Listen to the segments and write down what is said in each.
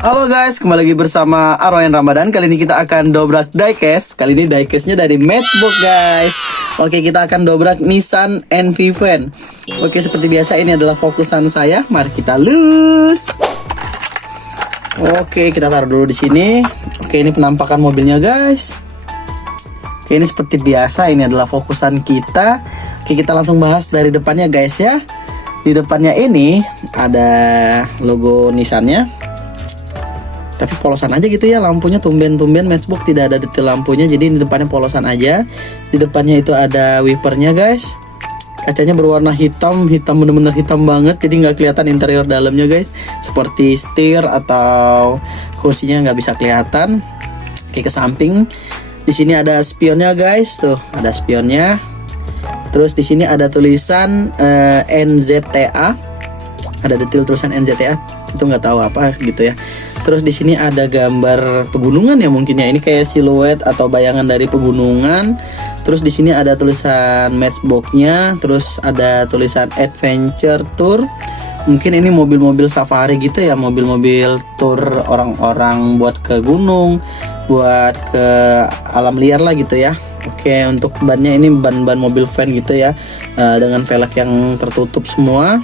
Halo guys, kembali lagi bersama Arwain Ramadan. Kali ini kita akan dobrak diecast. Kali ini diecastnya dari Matchbox guys. Oke, kita akan dobrak Nissan NV Van. Oke, seperti biasa ini adalah fokusan saya. Mari kita lus. Oke, kita taruh dulu di sini. Oke, ini penampakan mobilnya guys. Oke, ini seperti biasa ini adalah fokusan kita. Oke, kita langsung bahas dari depannya guys ya. Di depannya ini ada logo Nissan-nya. Tapi polosan aja gitu ya, lampunya tumben-tumben Matchbox tidak ada detail lampunya, jadi di depannya polosan aja. Di depannya itu ada wipernya guys. Kacanya berwarna hitam bener-bener hitam banget, jadi nggak kelihatan interior dalamnya guys. Seperti setir atau kursinya nggak bisa kelihatan. Oke, ke samping di sini ada spionnya guys, tuh ada spionnya. Terus di sini ada tulisan NZTA, ada detail tulisan NZTA, itu nggak tahu apa gitu ya. Terus di sini ada gambar pegunungan ya mungkin ya, ini kayak siluet atau bayangan dari pegunungan. Terus di sini ada tulisan Matchbox-nya, terus ada tulisan Adventure Tour. Mungkin ini mobil-mobil safari gitu ya, mobil-mobil tour orang-orang buat ke gunung, buat ke alam liar lah gitu ya. Oke, untuk bannya ini ban mobil van gitu ya, dengan velg yang tertutup semua.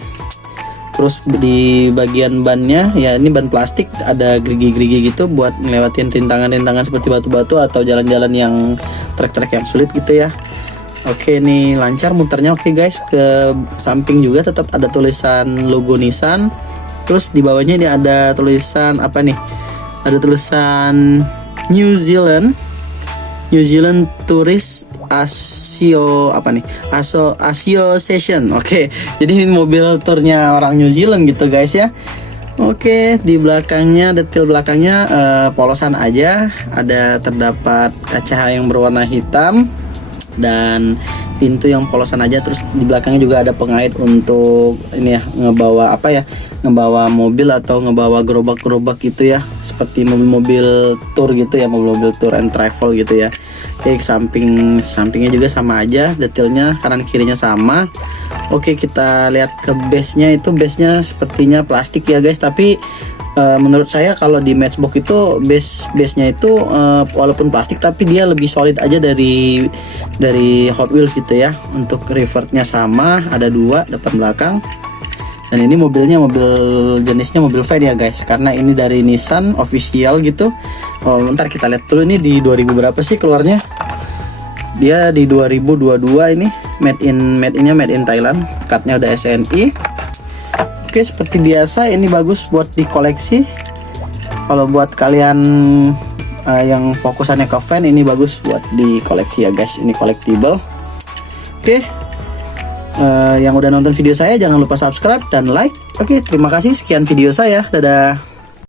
Terus di bagian bannya ya ini ban plastik, ada gerigi-gerigi gitu buat ngelewatin rintangan-rintangan seperti batu-batu atau jalan-jalan yang trek-trek yang sulit gitu ya. Oke, ini lancar muternya. Oke guys, ke samping juga tetap ada tulisan logo Nissan. Terus di bawahnya ini ada tulisan apa nih? Ada tulisan New Zealand Tourist Association. Oke, jadi ini mobil turnya orang New Zealand gitu guys ya. Oke, di belakangnya, detail belakangnya polosan aja, ada terdapat kaca yang berwarna hitam dan pintu yang polosan aja. Terus di belakangnya juga ada pengait untuk ini ya, ngebawa mobil atau ngebawa gerobak-gerobak gitu ya, seperti mobil-mobil tour gitu ya, mobil-mobil tour and travel gitu ya. Oke, sampingnya juga sama aja, detailnya kanan kirinya sama. Oke, kita lihat ke base-nya. Itu base-nya sepertinya plastik ya guys, tapi menurut saya kalau di Matchbox itu base-nya itu walaupun plastik tapi dia lebih solid aja dari Hot Wheels gitu ya. Untuk reverse-nya sama, ada dua depan belakang. Dan ini mobilnya jenisnya mobil van ya guys, karena ini dari Nissan official gitu. Oh, bentar kita lihat dulu ini di 2000 berapa sih keluarnya. Dia di 2022 ini, made in Thailand, cardnya udah SNI. Oke, seperti biasa ini bagus buat dikoleksi. Kalau buat kalian yang fokusannya ke fan, ini bagus buat dikoleksi ya guys, ini collectible. Oke, yang udah nonton video saya jangan lupa subscribe dan like. Oke, terima kasih, sekian video saya, dadah.